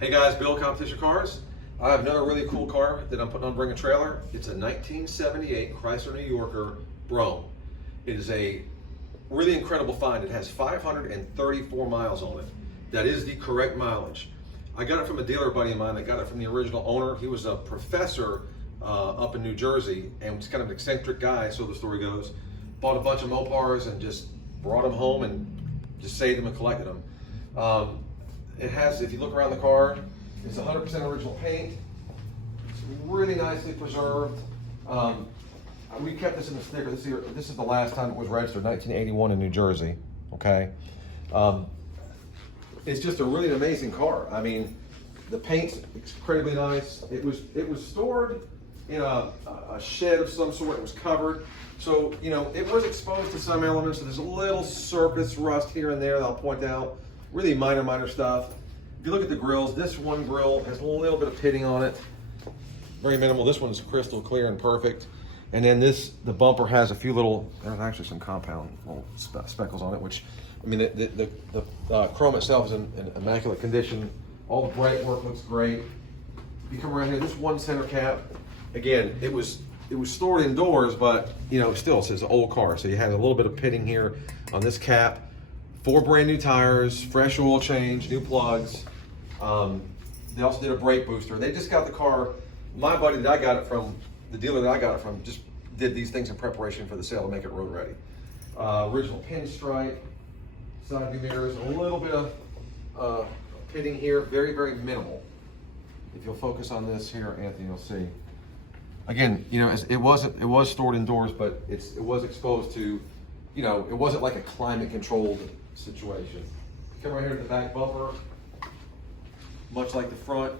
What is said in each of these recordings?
Hey guys, Bill, Competition Cars. I have another really cool car that I'm putting on Bring a Trailer. It's a 1978 Chrysler New Yorker Brougham. It is a really incredible find. It has 534 miles on it. That is the correct mileage. I got it from a dealer buddy of mine. I got it from the original owner. He was a professor up in New Jersey and was kind of an eccentric guy, so the story goes. Bought a bunch of Mopars and just brought them home and just saved them and collected them. It has, if you look around the car, it's 100% original paint. It's really nicely preserved. We kept this in the sticker. This is the last time it was registered, 1981 in New Jersey. Okay, it's just a really amazing car. I mean, the paint's incredibly nice. It was stored in a shed of some sort. It was covered, so you know it was exposed to some elements. So there's a little surface rust here and there that I'll point out. Really minor stuff. If you look at the grills, this one grill has a little bit of pitting on it. Very minimal. This one's crystal clear and perfect. And then the bumper has a few little, there's actually some compound little speckles on it, which, I mean, the chrome itself is in immaculate condition. All the bright work looks great. You come around here, this one center cap, again, it was stored indoors, but you know, still it's an old car. So you have a little bit of pitting here on this cap. 4 brand new tires, fresh oil change, new plugs. They also did a brake booster. They just got the car. My buddy that I got it from, the dealer that I got it from, just did these things in preparation for the sale to make it road ready. Original pinstripe, side view mirrors, a little bit of pitting here, very minimal. If you'll focus on this here, Anthony, you'll see. Again, you know, it was stored indoors, but it was exposed to, you know, it wasn't like a climate controlled situation. Come right here to the back bumper, much like the front,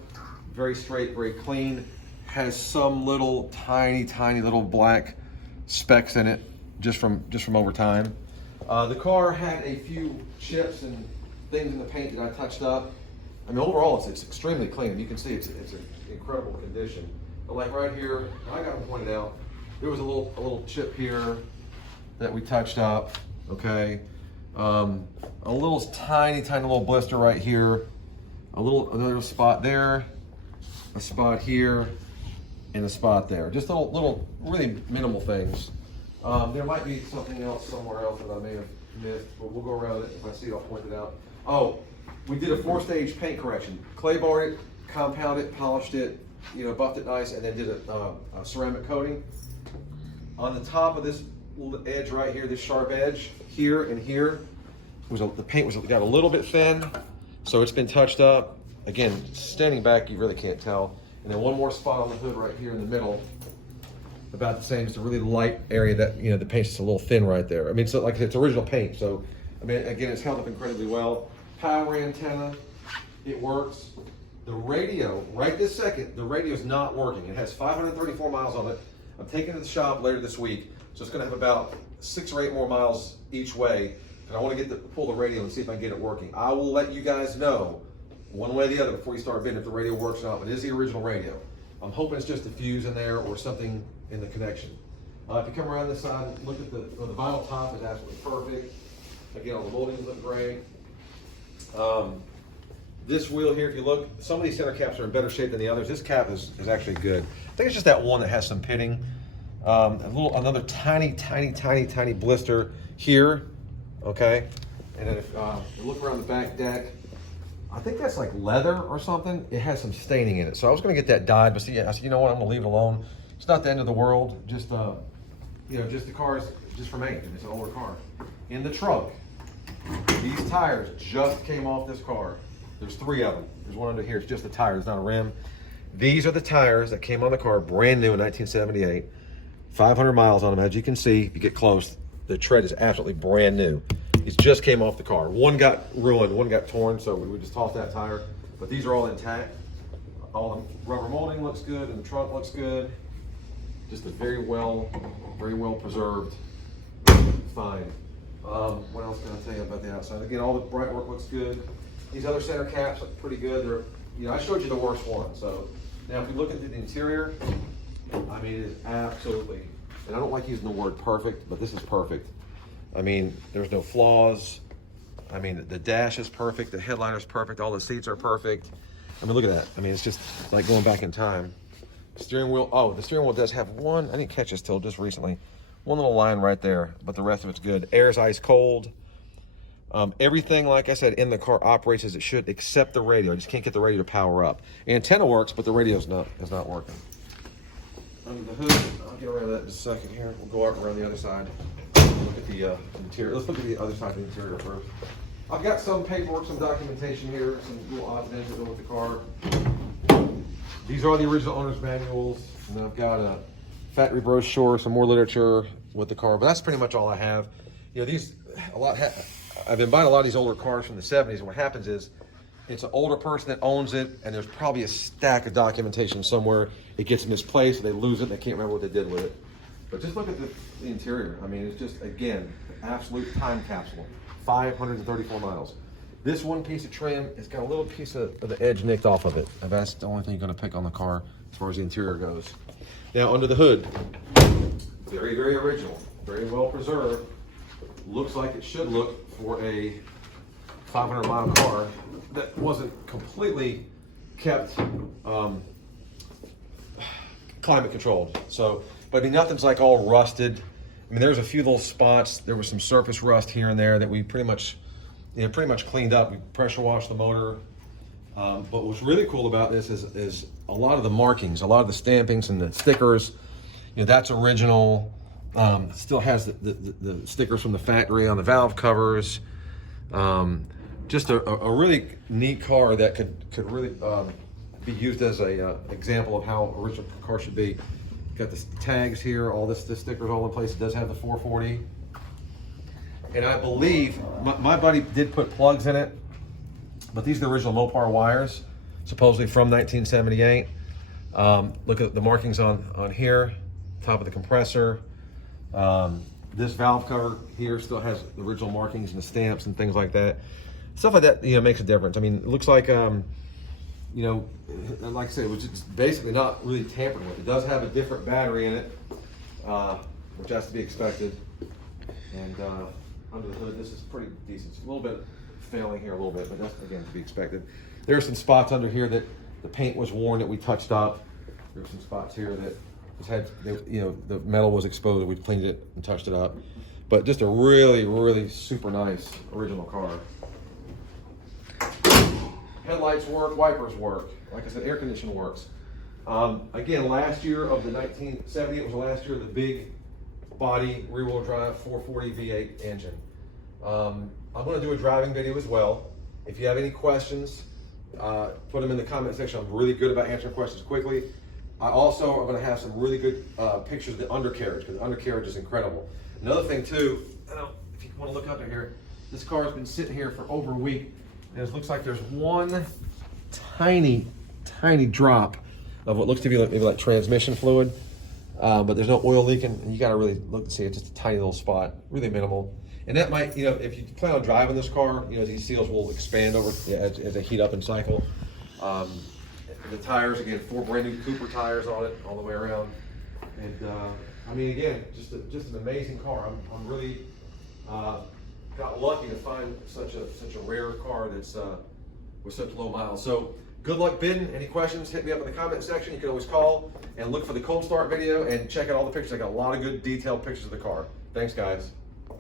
very straight, very clean. Has some little tiny little black specks in it just from over time. The car had a few chips and things in the paint that I touched up. I mean, overall it's extremely clean. You can see it's an incredible condition. But like right here, I got it pointed out. There was a little chip here that we touched up. Okay, a little tiny little blister right here. Another spot there, a spot here, and a spot there. Just little really minimal things. There might be something else somewhere else that I may have missed, but we'll go around it. If I see it, I'll point it out. Oh, we did a 4-stage paint correction. Clay barred it, compounded it, polished it, you know, buffed it nice, and then did a ceramic coating. On the top of this edge right here, this sharp edge, here and here, the paint got a little bit thin, so it's been touched up. Again, standing back, you really can't tell. And then one more spot on the hood right here in the middle, about the same. It's a really light area that, you know, the paint's just a little thin right there. I mean, so like it's original paint. So, I mean, again, it's held up incredibly well. Power antenna, it works. The radio, right this second, the radio is not working. It has 534 miles on it. I'm taking it to the shop later this week, so it's gonna have about 6 or 8 more miles each way. And I wanna pull the radio and see if I can get it working. I will let you guys know one way or the other before you start bidding if the radio works or not, but it is the original radio. I'm hoping it's just a fuse in there or something in the connection. If you come around this side, look at the vinyl top is absolutely perfect. Again, all the moldings look great. This wheel here, if you look, some of these center caps are in better shape than the others. This cap is actually good. I think it's just that one that has some pitting. Another tiny blister here, okay? And then if you look around the back deck, I think that's like leather or something. It has some staining in it. So I was gonna get that dyed, but see, I said, you know what, I'm gonna leave it alone. It's not the end of the world. Just, you know, just the car's just for maintenance. It's an older car. In the trunk, these tires just came off this car. There's 3 of them. There's one under here. It's just a tire. It's not a rim. These are the tires that came on the car, brand new in 1978. 500 miles on them. As you can see, if you get close, the tread is absolutely brand new. These just came off the car. One got ruined, one got torn, so we would just toss that tire. But these are all intact. All the rubber molding looks good, and the trunk looks good. Just a very well preserved find. What else can I tell you about the outside? Again, all the bright work looks good. These other center caps look pretty good. They're, you know, I showed you the worst one. So now if you look into the interior, I mean, it is absolutely, and I don't like using the word perfect, but this is perfect. I mean, there's no flaws. I mean, the dash is perfect, the headliner is perfect, all the seats are perfect. I mean, look at that. I mean, it's just like going back in time. Steering wheel, oh, the steering wheel does have one, I didn't catch this till just recently, one little line right there, but the rest of it's good. Air's ice cold. Everything, like I said, in the car operates as it should, except the radio. I just can't get the radio to power up. Antenna works, but the radio is not working. Under the hood, I'll get around that in just a second here. We'll go up around the other side. Look at the interior. Let's look at the other side of the interior first. I've got some paperwork, some documentation here, some little odds and ends that go with the car. These are the original owner's manuals, and I've got a factory brochure, some more literature with the car, but that's pretty much all I have. You know, I've been buying a lot of these older cars from the 70s, and what happens is it's an older person that owns it, and there's probably a stack of documentation somewhere. It gets misplaced, they lose it, and they can't remember what they did with it. But just look at the interior. I mean, it's just, again, an absolute time capsule. 534 miles. This one piece of trim has got a little piece of the edge nicked off of it. That's the only thing you're going to pick on the car as far as the interior goes. Now, under the hood, very, very original, very well preserved. Looks like it should look for a 500-mile car that wasn't completely kept climate controlled. So, but I mean, nothing's like all rusted. I mean, there's a few little spots. There was some surface rust here and there that we pretty much cleaned up. We pressure washed the motor. But what's really cool about this is a lot of the markings, a lot of the stampings and the stickers. You know, that's original. Still has the stickers from the factory on the valve covers. Just a really neat car that could really be used as a example of how original car should be. Got the tags here, all this stickers all in place. It does have the 440. And I believe, my buddy did put plugs in it, but these are the original Mopar wires, supposedly from 1978. Look at the markings on here, top of the compressor. This valve cover here still has the original markings and the stamps and things like that. Stuff like that, you know, makes a difference. I mean, it looks like, you know, like I said, it was just basically not really tampered with. It does have a different battery in it, which has to be expected. And under the hood, this is pretty decent. It's a little bit failing here a little bit, but that's, again, to be expected. There are some spots under here that the paint was worn that we touched up. There are some spots here that you know, the metal was exposed. We cleaned it and touched it up. But just a really, really super nice original car. Headlights work, wipers work. Like I said, air conditioning works. Again, last year of the 1970, it was the last year of the big body rear-wheel drive 440 V8 engine. I'm going to do a driving video as well. If you have any questions, put them in the comment section. I'm really good about answering questions quickly. I also am going to have some really good pictures of the undercarriage, because the undercarriage is incredible. Another thing too, if you want to look up in here, this car has been sitting here for over a week, and it looks like there's one tiny drop of what looks to be maybe like transmission fluid, but there's no oil leaking, and you got to really look and see it's just a tiny little spot, really minimal. And that might, you know, if you plan on driving this car, you know, these seals will expand over as they heat up and cycle. The tires, again, 4 brand new Cooper tires on it all the way around. And I mean, again, just an amazing car. I'm really got lucky to find such a rare car that's with such low miles. So good luck bidding. Any questions, hit me up in the comment section. You can always call and look for the cold start video and check out all the pictures. I got a lot of good detailed pictures of the car. Thanks, guys.